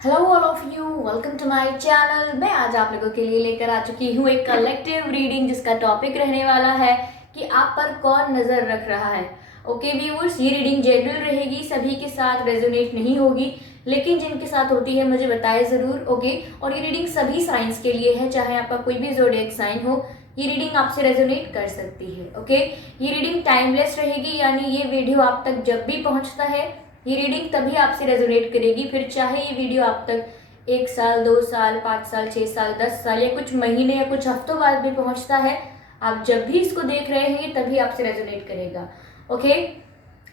Hello all of you, welcome to my channel. मैं आज आप लोगों के लिए लेकर आ चुकी हूँ एक कलेक्टिव रीडिंग जिसका टॉपिक रहने वाला है कि आप पर कौन नज़र रख रहा है। ओके व्यूअर्स, ये रीडिंग जनरल रहेगी, सभी के साथ रेजोनेट नहीं होगी, लेकिन जिनके साथ होती है मुझे बताएं ज़रूर। ओके, और ये रीडिंग सभी साइंस के लिए है, चाहे आपका कोई भी ज़ोडिएक साइन हो, ये रीडिंग आपसे रेजोनेट कर सकती है। ओके, ये रीडिंग टाइमलेस रहेगी, यानी ये वीडियो आप तक जब भी पहुँचता है ये रीडिंग तभी आपसे रेजोनेट करेगी, फिर चाहे ये वीडियो आप तक 1 साल, 2 साल, 5 साल, 6 साल, 10 साल या कुछ महीने या कुछ हफ्तों बाद भी पहुंचता है, आप जब भी इसको देख रहे हैं तभी आपसे रेजोनेट करेगा। ओके,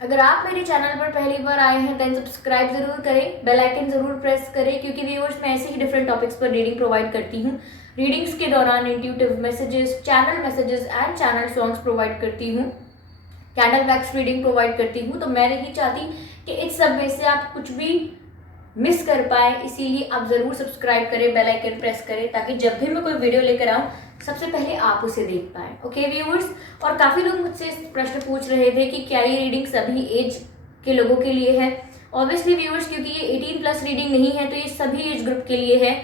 अगर आप मेरे चैनल पर पहली बार आए हैं देन सब्सक्राइब जरूर करें, बेल आइकन जरूर प्रेस करें, क्योंकि व्यूअर्स मैं ऐसे ही डिफरेंट टॉपिक्स पर रीडिंग प्रोवाइड करती हूँ। रीडिंग्स के दौरान intuitive messages, channel messages and channel songs provide करती हूँ, कैंडल वैक्स रीडिंग प्रोवाइड करती हूँ। तो मैं नहीं चाहती कि इस सब में से आप कुछ भी मिस कर पाए, इसीलिए आप ज़रूर सब्सक्राइब करें, बेल आइकन प्रेस करें, ताकि जब भी मैं कोई वीडियो लेकर आऊँ सबसे पहले आप उसे देख पाएँ। ओके व्यूअर्स, और काफ़ी लोग मुझसे इस प्रश्न पूछ रहे थे कि क्या ये रीडिंग सभी एज के लोगों के लिए है। ऑब्वियसली व्यूअर्स, क्योंकि ये 18+ रीडिंग नहीं है तो ये सभी एज ग्रुप के लिए है,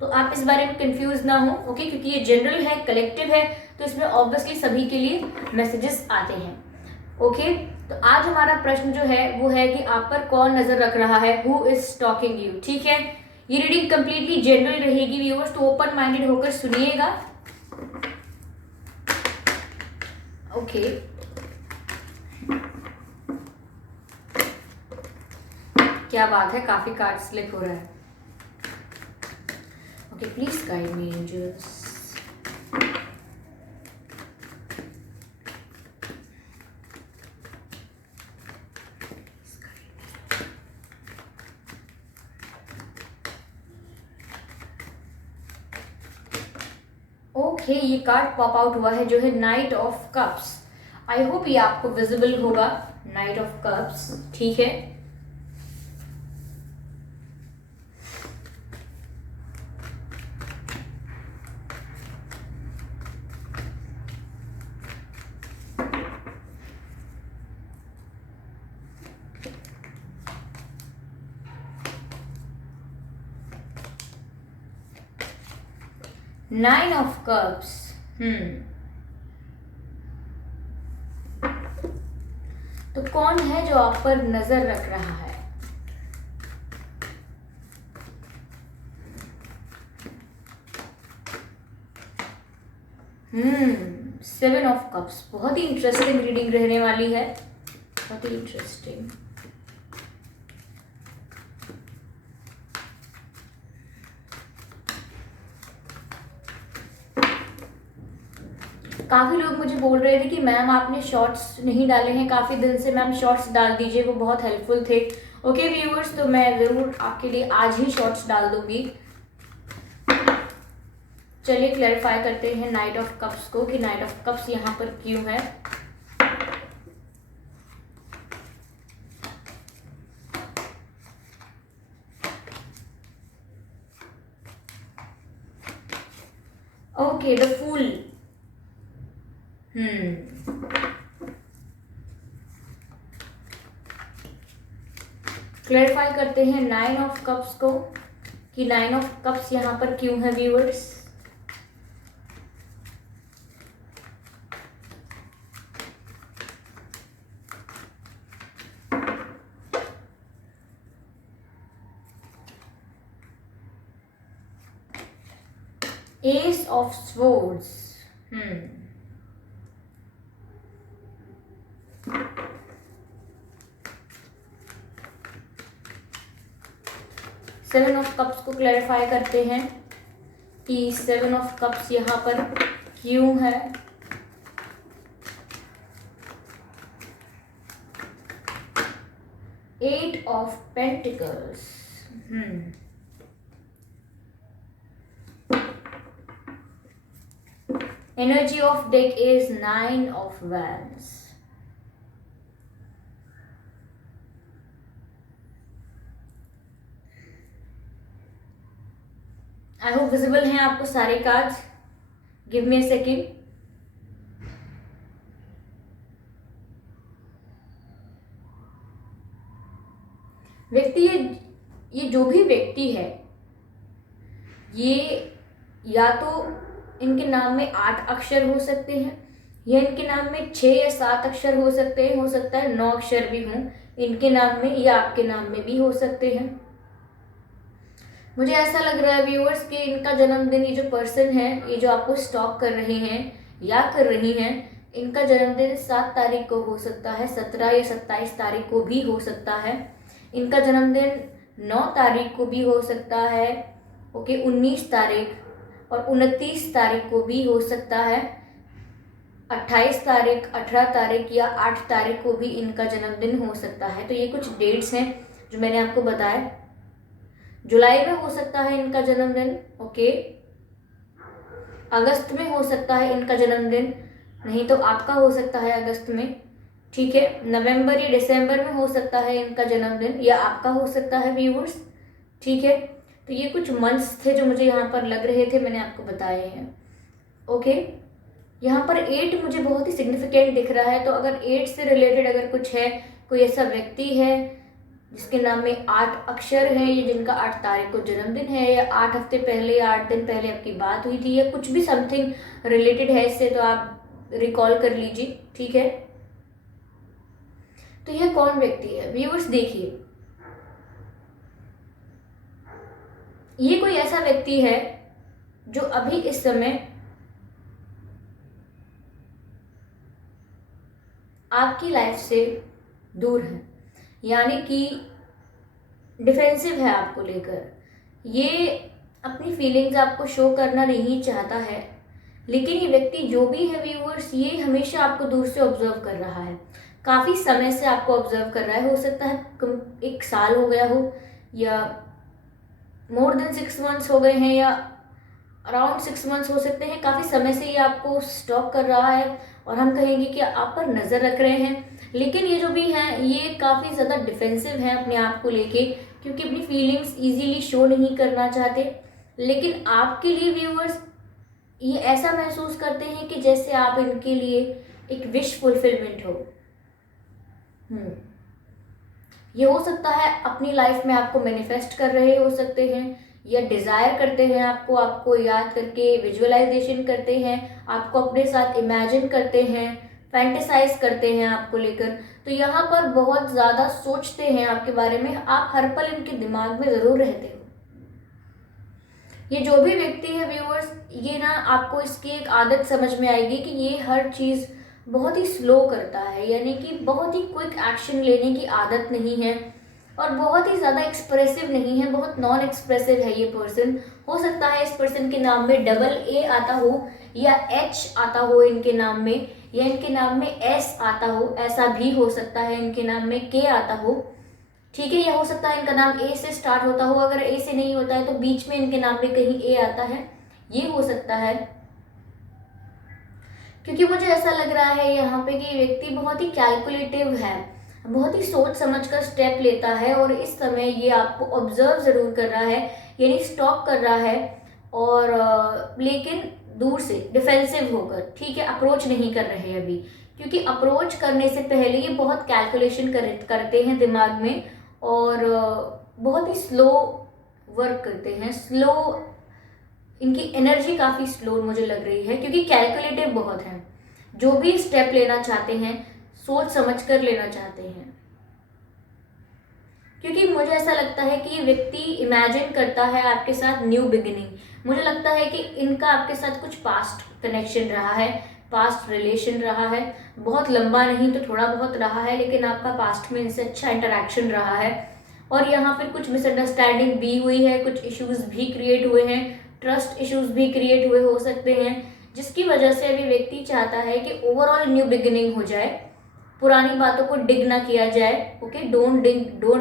तो आप इस बारे में कंफ्यूज ना हो। ओके, क्योंकि ये जनरल है, कलेक्टिव है, तो इसमें ऑब्वियसली सभी के लिए मैसेजेस आते हैं। ओके, तो आज हमारा प्रश्न जो है वो है कि आप पर कौन नजर रख रहा है, हु इज टॉकिंग यू। ठीक है, ये रीडिंग कंप्लीटली जनरल रहेगी व्यूअर्स, तो ओपन माइंडेड होकर सुनिएगा। ओके, क्या बात है, काफी कार्ड स्लिप हो रहा है। Okay, please guide me angels. Okay, ये कार्ड पॉप आउट हुआ है जो है knight of cups. I hope ये आपको विजिबल होगा, नाइट ऑफ कप्स। ठीक है, नाइन ऑफ कप्स। तो कौन है जो आप पर नजर रख रहा है? सेवन ऑफ कप्स, बहुत ही इंटरेस्टिंग रीडिंग रहने वाली है, बहुत ही इंटरेस्टिंग। काफ़ी लोग मुझे बोल रहे थे कि मैम आपने शॉर्ट्स नहीं डाले हैं काफ़ी दिन से, मैम शॉर्ट्स डाल दीजिए, वो बहुत हेल्पफुल थे। ओके व्यूअर्स, तो मैं ज़रूर आपके लिए आज ही शॉर्ट्स डाल दूंगी। चलिए क्लैरिफाई करते हैं नाइट ऑफ कप्स को कि नाइट ऑफ कप्स यहाँ पर क्यों है। Okay, the fool. क्लैरिफाई करते हैं नाइन ऑफ कप्स को कि नाइन ऑफ कप्स यहाँ पर क्यों है viewers. S of swords. Seven of cups को क्लैरिफाई करते हैं कि सेवन ऑफ कप्स यहाँ पर क्यों है। Eight of pentacles. Energy of deck is nine of wands. I hope visible हैं आपको सारे cards. Give me a second. व्यक्ति ये जो भी व्यक्ति है, ये या तो इनके नाम में 8 अक्षर हो सकते हैं, या इनके नाम में 6 या 7 अक्षर हो सकते हैं, हो सकता है 9 अक्षर भी हों इनके नाम में, या आपके नाम में भी हो सकते हैं। मुझे ऐसा लग रहा है व्यूअर्स कि इनका जन्मदिन, ये जो पर्सन है, ये जो आपको स्टॉक कर रहे हैं या कर रही हैं, इनका जन्मदिन 7 तारीख को हो सकता है, 17 या 27 तारीख को भी हो सकता है। इनका जन्मदिन 9 तारीख को भी हो सकता है, ओके, 19 तारीख और 29 तारीख को भी हो सकता है, 28 तारीख, 18 तारीख या 8 तारीख को भी इनका जन्मदिन हो सकता है। तो ये कुछ डेट्स हैं जो मैंने आपको बताया। जुलाई में हो सकता है इनका जन्मदिन, ओके, अगस्त में हो सकता है इनका जन्मदिन, नहीं तो आपका हो सकता है अगस्त में, ठीक है, नवंबर या दिसंबर में हो सकता है इनका जन्मदिन, या आपका हो सकता है व्यूअर्स, ठीक है। तो ये कुछ मंथ्स थे जो मुझे यहाँ पर लग रहे थे, मैंने आपको बताए हैं, ओके। यहाँ पर 8 मुझे बहुत ही सिग्निफिकेंट दिख रहा है, तो अगर 8 से रिलेटेड अगर कुछ है, कोई ऐसा व्यक्ति है जिसके नाम में 8 अक्षर हैं, या जिनका 8 तारीख को जन्मदिन है, या 8 हफ्ते पहले या 8 दिन पहले आपकी बात हुई थी, या कुछ भी समथिंग रिलेटेड है इससे, तो आप रिकॉल कर लीजिए, ठीक है। तो यह कौन व्यक्ति है व्यूअर्स? देखिए, ये कोई ऐसा व्यक्ति है जो अभी इस समय आपकी लाइफ से दूर है, यानी कि डिफेंसिव है आपको लेकर। ये अपनी फीलिंग्स आपको शो करना नहीं चाहता है, लेकिन ये व्यक्ति जो भी है व्यूअर्स, ये हमेशा आपको दूर से ऑब्जर्व कर रहा है, काफ़ी समय से आपको ऑब्जर्व कर रहा है। हो सकता है 1 साल हो गया हो, या मोर देन 6 मंथ्स हो गए हैं, या अराउंड 6 मंथ्स हो सकते हैं। काफ़ी समय से ये आपको स्टॉक कर रहा है, और हम कहेंगे कि आप पर नज़र रख रहे हैं। लेकिन ये जो भी हैं, ये काफ़ी ज़्यादा डिफेंसिव हैं अपने आप को लेके, क्योंकि अपनी फीलिंग्स इजीली शो नहीं करना चाहते। लेकिन आपके लिए व्यूअर्स, ये ऐसा महसूस करते हैं कि जैसे आप इनके लिए एक विश फुलफिलमेंट हो। ये हो सकता है अपनी लाइफ में आपको मैनिफेस्ट कर रहे हो सकते हैं, या डिज़ायर करते हैं आपको याद करके विजुअलाइजेशन करते हैं, आपको अपने साथ इमेजिन करते हैं, फैंटेसाइज करते हैं आपको लेकर। तो यहाँ पर बहुत ज़्यादा सोचते हैं आपके बारे में, आप हर पल इनके दिमाग में ज़रूर रहते हो। ये जो भी व्यक्ति है व्यूअर्स, ये ना आपको इसकी एक आदत समझ में आएगी कि ये हर चीज़ बहुत ही स्लो करता है, यानी कि बहुत ही क्विक एक्शन लेने की आदत नहीं है, और बहुत ही ज़्यादा एक्सप्रेसिव नहीं है, बहुत नॉन एक्सप्रेसिव है ये पर्सन। हो सकता है इस पर्सन के नाम में AA आता हो, या H आता हो इनके नाम में, या इनके नाम में S आता हो, ऐसा भी हो सकता है इनके नाम में K आता हो, ठीक है। यह हो सकता है इनका नाम A से स्टार्ट होता हो, अगर A से नहीं होता है तो बीच में इनके नाम में कहीं A आता है, ये हो सकता है। क्योंकि मुझे ऐसा लग रहा है यहाँ पे कि व्यक्ति बहुत ही कैलकुलेटिव है, बहुत ही सोच समझ कर स्टेप लेता है, और इस समय ये आपको ऑब्जर्व ज़रूर कर रहा है, यानी स्टॉक कर रहा है, और लेकिन दूर से डिफेंसिव होकर, ठीक है, अप्रोच नहीं कर रहे अभी, क्योंकि अप्रोच करने से पहले ये बहुत कैलकुलेशन करते हैं दिमाग में, और बहुत ही स्लो वर्क करते हैं, स्लो, इनकी एनर्जी काफ़ी स्लो मुझे लग रही है, क्योंकि कैलकुलेटिव बहुत हैं। जो भी स्टेप लेना चाहते हैं सोच समझ कर लेना चाहते हैं, क्योंकि मुझे ऐसा लगता है कि ये व्यक्ति इमेजिन करता है आपके साथ न्यू बिगिनिंग। मुझे लगता है कि इनका आपके साथ कुछ पास्ट कनेक्शन रहा है, पास्ट रिलेशन रहा है, बहुत लंबा नहीं तो थोड़ा बहुत रहा है, लेकिन आपका पास्ट में इनसे अच्छा इंटरेक्शन रहा है, और यहाँ फिर कुछ मिसअंडरस्टैंडिंग भी हुई है, कुछ इश्यूज भी क्रिएट हुए हैं, ट्रस्ट इश्यूज भी क्रिएट हुए हो सकते हैं, जिसकी वजह से अभी व्यक्ति चाहता है कि ओवरऑल न्यू बिगिनिंग हो जाए, पुरानी बातों को डिग ना किया जाए, okay, don't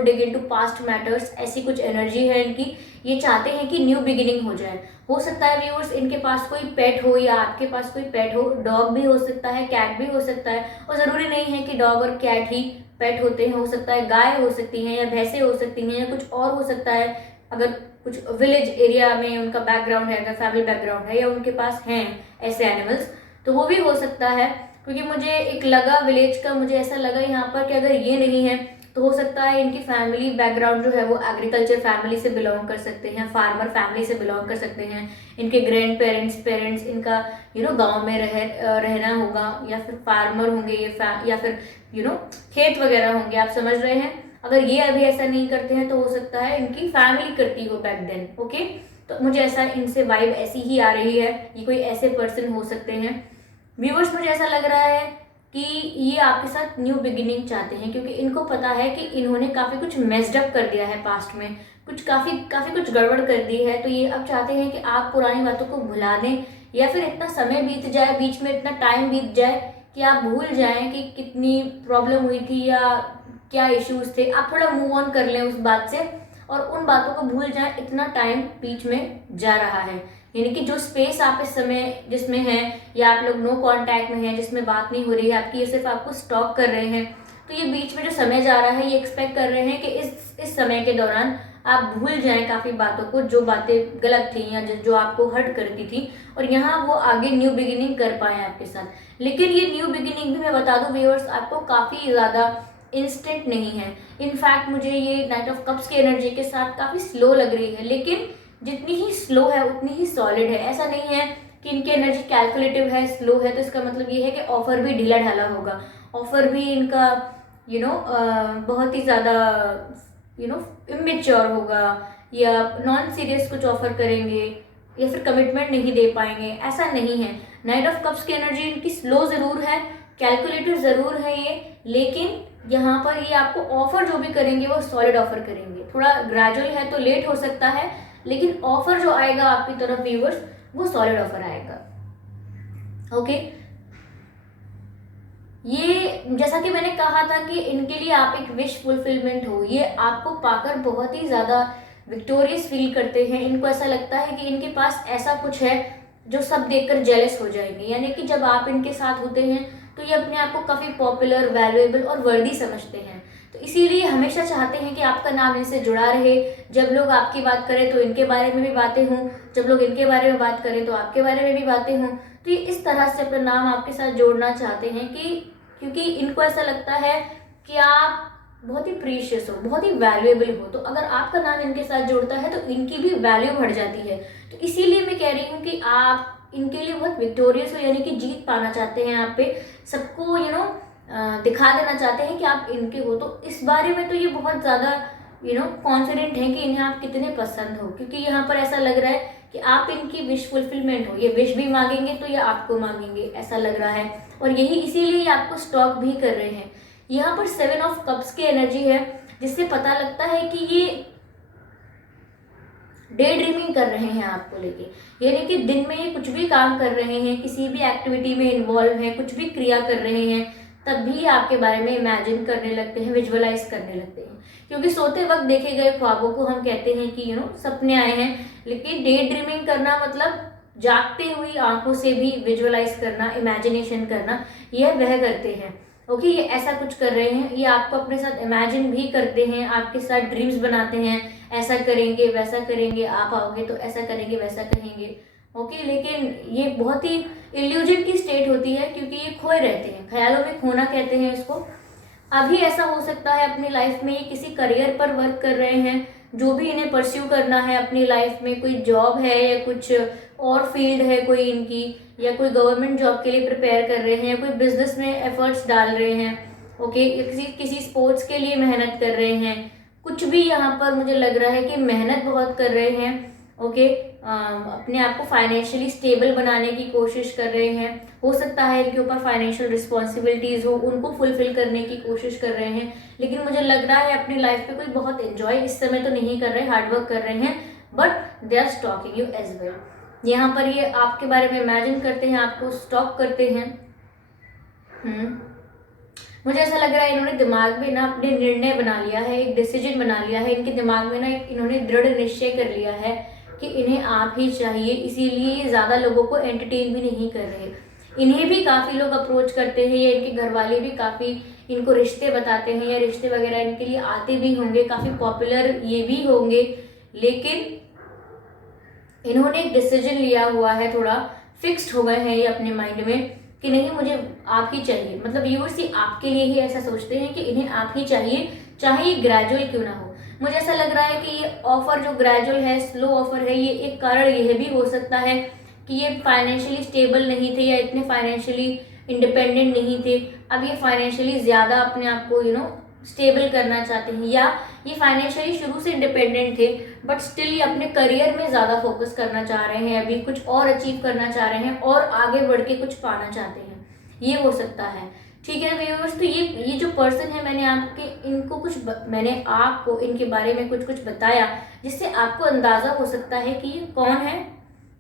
dig into past matters, ऐसी कुछ एनर्जी है इनकी। ये चाहते हैं कि न्यू बिगिनिंग हो जाए। हो सकता है व्यूअर्स इनके पास कोई पेट हो, या आपके पास कोई पेट हो, डॉग भी हो सकता है, कैट भी हो सकता है, और ज़रूरी नहीं है कि डॉग और कैट ही पेट होते हैं, हो सकता है गाय हो सकती हैं, या भैंसें हो सकती हैं, या कुछ और हो सकता है। अगर कुछ विलेज एरिया में उनका बैकग्राउंड है, अगर फैमिली बैकग्राउंड है, या उनके पास हैं ऐसे एनिमल्स, तो वो भी हो सकता है। क्योंकि मुझे एक लगा विलेज का, मुझे ऐसा लगा यहाँ पर कि अगर ये नहीं है तो हो सकता है इनकी फैमिली बैकग्राउंड जो है वो एग्रीकल्चर फैमिली से बिलोंग कर सकते हैं, फार्मर फैमिली से बिलोंग कर सकते हैं। इनके ग्रैंड पेरेंट्स इनका गांव में रहना होगा, या फिर फार्मर होंगे ये या फिर खेत वगैरह होंगे, आप समझ रहे हैं। अगर ये अभी ऐसा नहीं करते हैं तो हो सकता है इनकी फैमिली करती हो बैक देन। ओके, तो मुझे ऐसा इनसे वाइब ऐसी ही आ रही है, ये कोई ऐसे पर्सन हो सकते हैं। व्यूअर्स, मुझे ऐसा लग रहा है कि ये आपके साथ न्यू बिगिनिंग चाहते हैं, क्योंकि इनको पता है कि इन्होंने काफ़ी कुछ मेस्ड अप कर दिया है पास्ट में, काफ़ी कुछ गड़बड़ कर दी है। तो ये अब चाहते हैं कि आप पुरानी बातों को भुला दें, या फिर इतना समय बीत जाए, बीच में इतना टाइम बीत जाए कि आप भूल जाएं कि कितनी प्रॉब्लम हुई थी या क्या इश्यूज थे। आप थोड़ा मूव ऑन कर लें उस बात से और उन बातों को भूल जाएं। इतना टाइम बीच में जा रहा है, यानी कि जो स्पेस आप इस समय जिसमें हैं, या आप लोग नो कांटेक्ट में हैं, जिसमें बात नहीं हो रही है आपकी, ये सिर्फ आपको स्टॉक कर रहे हैं, तो ये बीच में जो समय जा रहा है ये एक्सपेक्ट कर रहे हैं कि इस समय के दौरान आप भूल जाएं काफ़ी बातों को, जो बातें गलत थी या जो आपको हर्ट करती थी, और यहाँ वो आगे न्यू बिगिनिंग कर पाए आपके साथ। लेकिन ये न्यू बिगिनिंग भी मैं बता दूं व्यूअर्स आपको, काफ़ी ज़्यादा इंस्टेंट नहीं है। इनफैक्ट मुझे ये नाइट ऑफ कप्स की एनर्जी के साथ काफ़ी स्लो लग रही है, लेकिन जितनी ही स्लो है उतनी ही सॉलिड है। ऐसा नहीं है कि इनकी एनर्जी कैलकुलेटिव है, स्लो है, तो इसका मतलब ये है कि ऑफर भी ढीला ढाला होगा, ऑफर भी इनका बहुत ही ज़्यादा इमेच्योर होगा, या नॉन सीरियस कुछ ऑफर करेंगे, या फिर कमिटमेंट नहीं दे पाएंगे। ऐसा नहीं है। नाइट ऑफ कप्स की एनर्जी इनकी स्लो ज़रूर है, कैलकुलेटिव ज़रूर है ये, लेकिन यहाँ पर ये आपको ऑफर जो भी करेंगे वो सॉलिड ऑफर करेंगे। थोड़ा ग्रेजुअल है तो लेट हो सकता है, लेकिन ऑफर जो आएगा आपकी तरफ व्यूअर्स वो सॉलिड ऑफर आएगा। ओके, ये जैसा कि मैंने कहा था कि इनके लिए आप एक विश फुलफिलमेंट हो, ये आपको पाकर बहुत ही ज़्यादा विक्टोरियस फील करते हैं। इनको ऐसा लगता है कि इनके पास ऐसा कुछ है जो सब देखकर जेलस हो जाएंगे, यानी कि जब आप इनके साथ होते हैं तो ये अपने आप को काफ़ी पॉपुलर, वैल्यूएबल और वर्दी समझते हैं। तो इसीलिए हमेशा चाहते हैं कि आपका नाम इनसे जुड़ा रहे। जब लोग आपकी बात करें तो इनके बारे में भी बातें हों, जब लोग इनके बारे में बात करें तो आपके बारे में भी बातें हों। तो ये इस तरह से अपना नाम आपके साथ जोड़ना चाहते हैं कि क्योंकि इनको ऐसा लगता है कि आप बहुत ही प्रीशियस हो, बहुत ही वैल्यूएबल हो। तो अगर आपका नाम इनके साथ जुड़ता है तो इनकी भी वैल्यू बढ़ जाती है। तो इसीलिए मैं कह रही हूँ कि आप इनके लिए बहुत विक्टोरियस हो, यानी कि जीत पाना चाहते हैं आप पे, सबको दिखा देना चाहते हैं कि आप इनके हो। तो इस बारे में तो ये बहुत ज़्यादा कॉन्फिडेंट हैं कि इन्हें आप कितने पसंद हो, क्योंकि यहाँ पर ऐसा लग रहा है कि आप इनकी विश फुलफिलमेंट हो। ये विश भी मांगेंगे तो ये आपको मांगेंगे, ऐसा लग रहा है, और यही इसीलिए ये आपको स्टॉक भी कर रहे हैं। यहाँ पर 7 ऑफ कप्स की एनर्जी है, जिससे पता लगता है कि ये डे ड्रीमिंग कर रहे हैं आपको लेके, यानी कि दिन में ये कुछ भी काम कर रहे हैं, किसी भी एक्टिविटी में इन्वॉल्व हैं, कुछ भी क्रिया कर रहे हैं, तब भी आपके बारे में इमेजिन करने लगते हैं, विजुअलाइज करने लगते हैं। क्योंकि सोते वक्त देखे गए ख्वाबों को हम कहते हैं कि सपने आए हैं, लेकिन डे ड्रीमिंग करना मतलब जागते हुई आंखों से भी विजुअलाइज करना, इमेजिनेशन करना, यह वह करते हैं। ओके, ये ऐसा कुछ कर रहे हैं, ये आपको अपने साथ इमेजिन भी करते हैं, आपके साथ ड्रीम्स बनाते हैं, ऐसा करेंगे वैसा करेंगे, आप आओगे तो ऐसा करेंगे वैसा कहेंगे। ओके, लेकिन ये बहुत ही इल्यूजन की स्टेट होती है, क्योंकि ये खोए रहते हैं, ख्यालों में खोना कहते हैं इसको। अभी ऐसा हो सकता है अपनी लाइफ में ये किसी करियर पर वर्क कर रहे हैं, जो भी इन्हें परस्यू करना है अपनी लाइफ में, कोई जॉब है या कुछ और फील्ड है कोई इनकी, या कोई गवर्नमेंट जॉब के लिए प्रिपेयर कर रहे हैं, या कोई बिजनेस में एफर्ट्स डाल रहे हैं। ओके, किसी स्पोर्ट्स के लिए मेहनत कर रहे हैं, कुछ भी यहाँ पर मुझे लग रहा है कि मेहनत बहुत कर रहे हैं। ओके, अपने आप को फाइनेंशियली स्टेबल बनाने की कोशिश कर रहे हैं। हो सकता है इनके ऊपर फाइनेंशियल रिस्पॉन्सिबिलिटीज़ हो, उनको फुलफिल करने की कोशिश कर रहे हैं। लेकिन मुझे लग रहा है अपनी लाइफ पे कोई बहुत एंजॉय इस समय तो नहीं कर रहे, हार्डवर्क कर रहे हैं, but they are stalking you as well. यहाँ पर ये आपके बारे में इमेजिन करते हैं, आपको स्टॉक करते हैं। मुझे ऐसा लग रहा है इन्होंने दिमाग में अपने निर्णय बना लिया है, एक डिसीजन बना लिया है, इनके दिमाग में इन्होंने दृढ़ निश्चय कर लिया है कि इन्हें आप ही चाहिए। इसीलिए ये ज़्यादा लोगों को एंटरटेन भी नहीं कर रहे। इन्हें भी काफ़ी लोग अप्रोच करते हैं, या इनके घर वाले भी काफ़ी इनको रिश्ते बताते हैं, या रिश्ते वगैरह इनके लिए आते भी होंगे, काफ़ी पॉपुलर ये भी होंगे। लेकिन इन्होंने एक डिसीजन लिया हुआ है, थोड़ा फिक्स्ड हो गए हैं ये अपने माइंड में कि नहीं, मुझे आप ही चाहिए। मतलब व्यूअर्स ये आपके लिए ही ऐसा सोचते हैं कि इन्हें आप ही चाहिए, चाहे ये ग्रेजुअल क्यों ना हो। मुझे ऐसा लग रहा है कि ये ऑफर जो ग्रेजुअल है, स्लो ऑफर है, ये एक कारण यह भी हो सकता है कि ये फाइनेंशियली स्टेबल नहीं थे या इतने फाइनेंशियली इंडिपेंडेंट नहीं थे। अब ये फाइनेंशियली ज़्यादा अपने आप को स्टेबल करना चाहते हैं, या ये फाइनेंशियली शुरू से इंडिपेंडेंट थे बट स्टिल ये अपने करियर में ज़्यादा फोकस करना चाह रहे हैं, अभी कुछ और अचीव करना चाह रहे हैं और आगे बढ़ के कुछ पाना चाहते हैं, ये हो सकता है। ठीक है व्यूअर्स, तो ये जो पर्सन है, मैंने आपको इनके बारे में कुछ बताया जिससे आपको अंदाज़ा हो सकता है कि ये कौन है।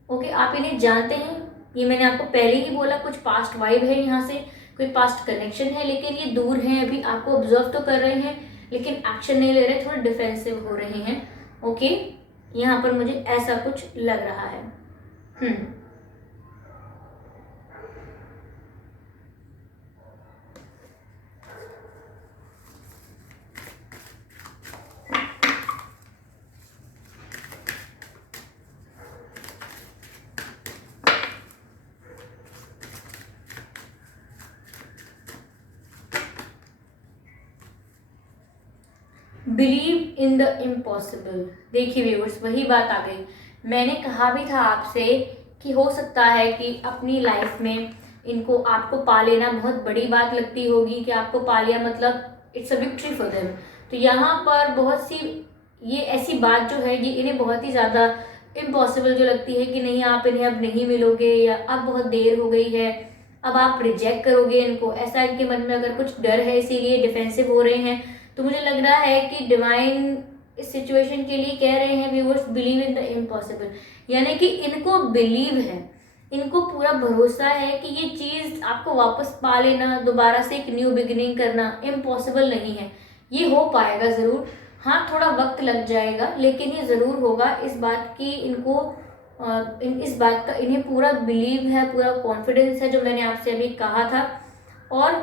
ओके, आप इन्हें जानते हैं, ये मैंने आपको पहले ही बोला, कुछ पास्ट वाइब है यहाँ से, कोई पास्ट कनेक्शन है, लेकिन ये दूर हैं, अभी आपको ऑब्जर्व तो कर रहे हैं लेकिन एक्शन नहीं ले रहे, थोड़े डिफेंसिव हो रहे हैं। ओके, यहाँ पर मुझे ऐसा कुछ लग रहा है। Believe in the impossible. देखिए व्यूअर्स, वही बात आ गई, मैंने कहा भी था आपसे कि हो सकता है कि अपनी लाइफ में आपको पा लेना बहुत बड़ी बात लगती होगी, कि आपको पा लिया मतलब it's a victory for them. तो यहाँ पर बहुत सी ये ऐसी बात जो है, ये इन्हें बहुत ही ज़्यादा इम्पॉसिबल जो लगती है कि नहीं, आप इन्हें अब नहीं मिलोगे, या अब बहुत देर हो गई है, अब आप रिजेक्ट करोगे इनको, ऐसा इनके मन में अगर कुछ डर है, इसीलिए डिफेंसिव हो रहे हैं। तो मुझे लग रहा है कि डिवाइन इस सिचुएशन के लिए कह रहे हैं viewers, believe in the impossible, यानी कि इनको बिलीव है, इनको पूरा भरोसा है कि ये चीज़ आपको वापस पा लेना, दोबारा से एक न्यू बिगिनिंग करना इम्पॉसिबल नहीं है, ये हो पाएगा ज़रूर। हाँ, थोड़ा वक्त लग जाएगा लेकिन ये ज़रूर होगा। इस बात की इस बात का इन्हें पूरा बिलीव है, पूरा कॉन्फिडेंस है, जो मैंने आपसे अभी कहा था। और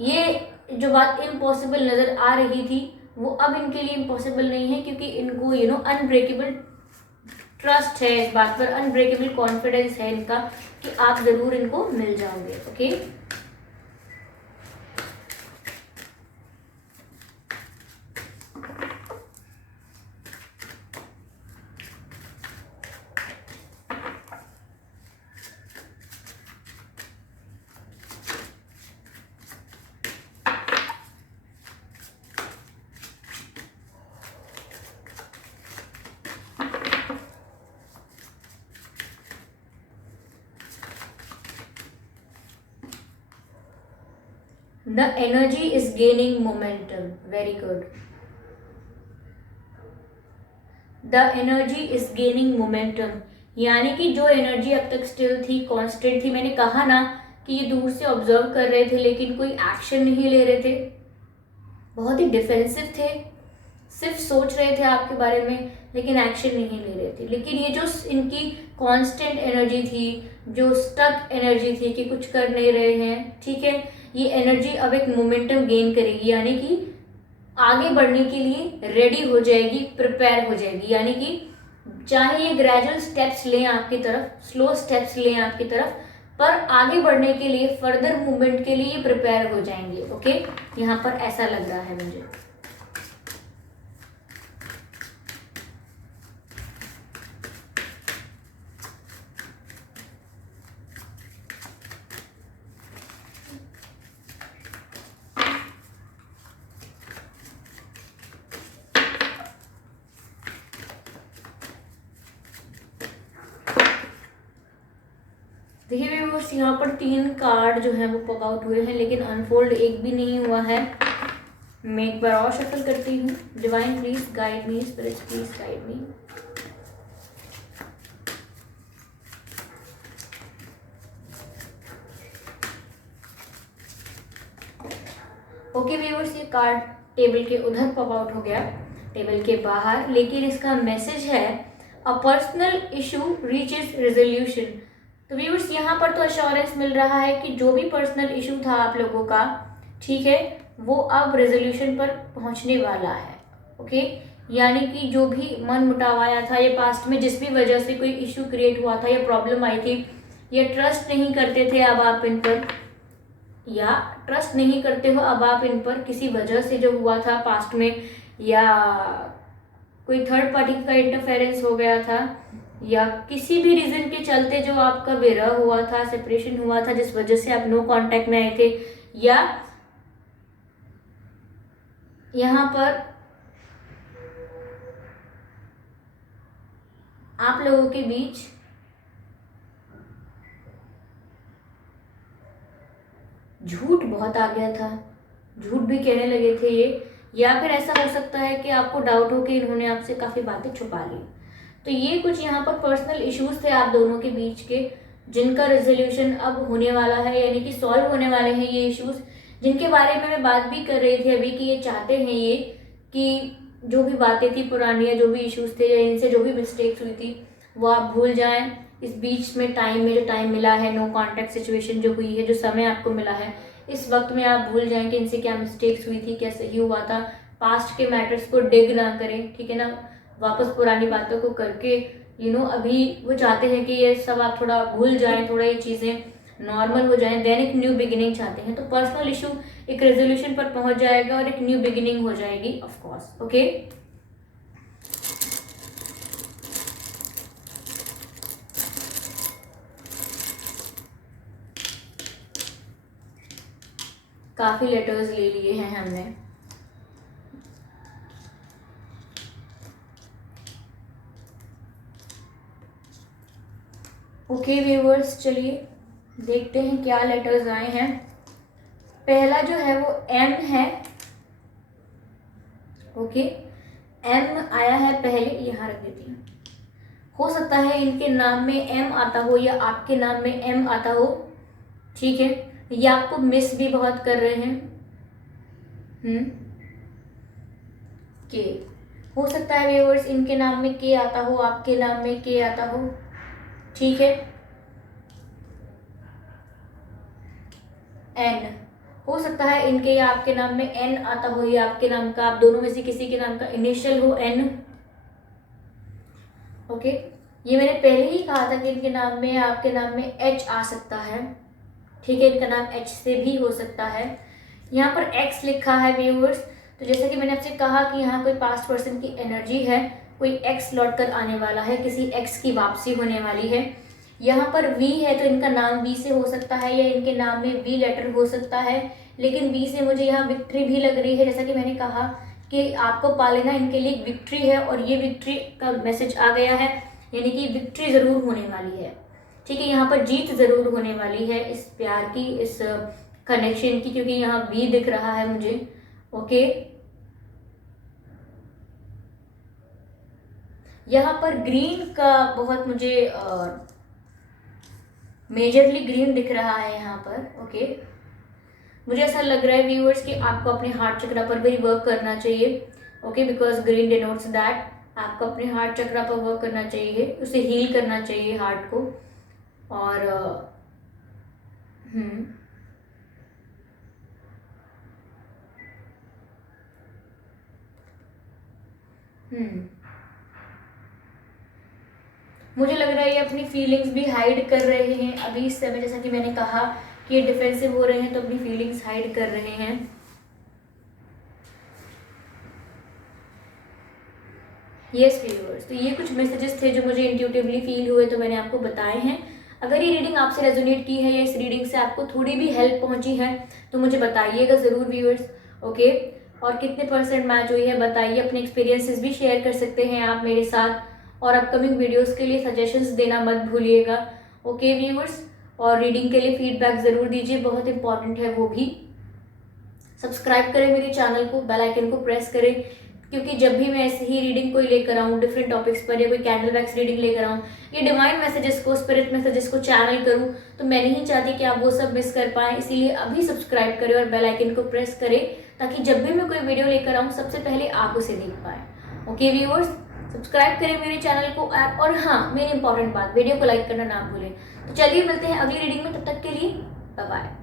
ये जो बात इम्पॉसिबल नज़र आ रही थी वो अब इनके लिए इम्पॉसिबल नहीं है, क्योंकि इनको अनब्रेकेबल ट्रस्ट है इस बात पर, अनब्रेकेबल कॉन्फिडेंस है इनका कि आप ज़रूर इनको मिल जाओगे। Okay, The energy is gaining momentum. Very good. The energy is gaining momentum, यानी कि जो एनर्जी अब तक स्टिल थी, कांस्टेंट थी, मैंने कहा ना कि ये दूर से ऑब्जर्व कर रहे थे लेकिन कोई एक्शन नहीं ले रहे थे, बहुत ही डिफेंसिव थे, सिर्फ सोच रहे थे आपके बारे में लेकिन एक्शन नहीं ले रहे थे। लेकिन ये जो इनकी कांस्टेंट एनर्जी थी, जो स्टक एनर्जी थी कि कुछ कर नहीं रहे हैं, ठीक है, ये एनर्जी अब एक मोमेंटम गेन करेगी, यानी कि आगे बढ़ने के लिए रेडी हो जाएगी, प्रिपेयर हो जाएगी। यानी कि चाहे ये ग्रेजुअल स्टेप्स लें आपकी तरफ, स्लो स्टेप्स लें आपकी तरफ, पर आगे बढ़ने के लिए, फर्दर मूवमेंट के लिए ये प्रिपेयर हो जाएंगे। ओके, यहाँ पर ऐसा लग रहा है मुझे। देखिए व्यूअर्स, यहाँ पर 3 कार्ड जो है वो पॉप आउट हुए हैं लेकिन अनफोल्ड एक भी नहीं हुआ है। मैं एक बार और शफल करती हूँ। Divine please guide me, spirits please guide me. Okay viewers, ये कार्ड टेबल के उधर पॉप आउट हो गया, टेबल के बाहर, लेकिन इसका मैसेज है a personal issue reaches resolution. तो व्यूअर्स, यहाँ पर तो अश्योरेंस मिल रहा है कि जो भी पर्सनल इशू था आप लोगों का, ठीक है, वो अब रेजोल्यूशन पर पहुँचने वाला है। ओके, यानी कि जो भी मन मुटाव आया था या पास्ट में जिस भी वजह से कोई इशू क्रिएट हुआ था या प्रॉब्लम आई थी या ट्रस्ट नहीं करते थे अब आप इन पर, या ट्रस्ट नहीं करते हो अब आप इन पर, किसी वजह से जो हुआ था पास्ट में, या कोई थर्ड पार्टी का इंटरफेरेंस हो गया था, या किसी भी रीजन के चलते जो आपका विरह हुआ था, सेपरेशन हुआ था, जिस वजह से आप नो कांटेक्ट में आए थे, या यहाँ पर आप लोगों के बीच झूठ बहुत आ गया था, झूठ भी कहने लगे थे ये, या फिर ऐसा हो सकता है कि आपको डाउट हो कि इन्होंने आपसे काफ़ी बातें छुपा ली। तो ये कुछ यहाँ पर पर्सनल इश्यूज थे आप दोनों के बीच के, जिनका रेजोल्यूशन अब होने वाला है, यानी कि सॉल्व होने वाले हैं ये इश्यूज, जिनके बारे में मैं बात भी कर रही थी अभी कि ये चाहते हैं ये कि जो भी बातें थी पुरानी, या जो भी इश्यूज थे, या इनसे जो भी मिस्टेक्स हुई थी वो आप भूल जाएं। इस बीच में टाइम में जो टाइम मिला है, नो कॉन्टैक्ट सिचुएशन जो हुई है, जो समय आपको मिला है, इस वक्त में आप भूल जाएं कि इनसे क्या मिस्टेक्स हुई थी, क्या सही हुआ था। पास्ट के मैटर्स को डिग ना करें, ठीक है ना, वापस पुरानी बातों को करके अभी वो चाहते हैं कि ये सब आप थोड़ा भूल जाएं, थोड़ा ये चीज़ें नॉर्मल हो जाएं, देन एक न्यू बिगिनिंग चाहते हैं। तो पर्सनल इशू एक रेजोल्यूशन पर पहुंच जाएगा और एक न्यू बिगिनिंग हो जाएगी ऑफ कोर्स। ओके, काफी लेटर्स ले लिए हैं हमने। ओके व्यूअर्स, चलिए देखते हैं क्या लेटर्स आए हैं। पहला जो है वो एम है। ओके, एम आया है पहले, यहाँ रख देती हूँ। हो सकता है इनके नाम में एम आता हो या आपके नाम में एम आता हो, ठीक है। ये आपको मिस भी बहुत कर रहे हैं। के हो सकता है व्यूअर्स इनके नाम में के आता हो, आपके नाम में के आता हो, ठीक है। एन हो सकता है इनके या आपके नाम में एन आता हो, या आपके नाम का, आप दोनों में से किसी के नाम का इनिशियल हो एन। ओके, ये मैंने पहले ही कहा था कि इनके नाम में या आपके नाम में एच आ सकता है, ठीक है। इनका नाम एच से भी हो सकता है। यहाँ पर एक्स लिखा है व्यूअर्स, तो जैसा कि मैंने आपसे कहा कि यहाँ कोई पास्ट पर्सन की एनर्जी है, कोई एक्स लौट कर आने वाला है, किसी एक्स की वापसी होने वाली है। यहाँ पर वी है तो इनका नाम वी से हो सकता है, या इनके नाम में वी लेटर हो सकता है, लेकिन वी से मुझे यहाँ विक्ट्री भी लग रही है। जैसा कि मैंने कहा कि आपको पा लेना इनके लिए विक्ट्री है, और ये विक्ट्री का मैसेज आ गया है, यानी कि विक्ट्री ज़रूर होने वाली है, ठीक है। यहाँ पर जीत ज़रूर होने वाली है इस प्यार की, इस कनेक्शन की, क्योंकि यहाँ वी दिख रहा है मुझे। ओके, यहाँ पर ग्रीन का बहुत मुझे मेजरली ग्रीन दिख रहा है यहाँ पर। ओके, मुझे ऐसा लग रहा है व्यूअर्स कि आपको अपने हार्ट चक्रा पर भी वर्क करना चाहिए। Okay, because green denotes that आपको अपने हार्ट चक्रा पर वर्क करना चाहिए, उसे हील करना चाहिए हार्ट को। और मुझे लग रहा है ये अपनी फीलिंग्स भी हाइड कर रहे हैं अभी इस समय, जैसा कि मैंने कहा कि ये डिफेंसिव हो रहे हैं तो अपनी फीलिंग्स हाइड कर रहे हैं। यस व्यूअर्स, तो ये कुछ मैसेजेस थे जो मुझे इंट्यूटिवली फील हुए, तो मैंने आपको बताए हैं। अगर ये रीडिंग आपसे रेजोनेट की है या इस रीडिंग से आपको थोड़ी भी हेल्प पहुंची है तो मुझे बताइएगा ज़रूर व्यूअर्स। ओके, और कितने परसेंट मैच हुई है बताइए, अपने एक्सपीरियंसेस भी शेयर कर सकते हैं आप मेरे साथ, और अपकमिंग वीडियोस के लिए सजेशंस देना मत भूलिएगा। ओके व्यूअर्स, और रीडिंग के लिए फीडबैक ज़रूर दीजिए, बहुत इंपॉर्टेंट है वो भी। सब्सक्राइब करें मेरे चैनल को, बेल आइकन को प्रेस करें, क्योंकि जब भी मैं ऐसी ही रीडिंग कोई लेकर आऊँ डिफरेंट टॉपिक्स पर, या कोई कैंडल वैक्स रीडिंग लेकर आऊँ, या डिवाइन मैसेजेस को, स्पिरिट मैसेजेस को चैनल करूँ, तो मैं नहीं चाहती कि आप वो सब मिस कर पाएँ। इसीलिए अभी सब्सक्राइब करें और बेल आइकन को प्रेस करें, ताकि जब भी मैं कोई वीडियो लेकर आऊँ सबसे पहले आप उसे देख पाएँ। ओके व्यूअर्स, सब्सक्राइब करें मेरे चैनल को, और हाँ, मेरी इंपॉर्टेंट बात, वीडियो को लाइक करना ना भूलें। तो चलिए मिलते हैं अगली रीडिंग में, तब तक के लिए बाय बाय।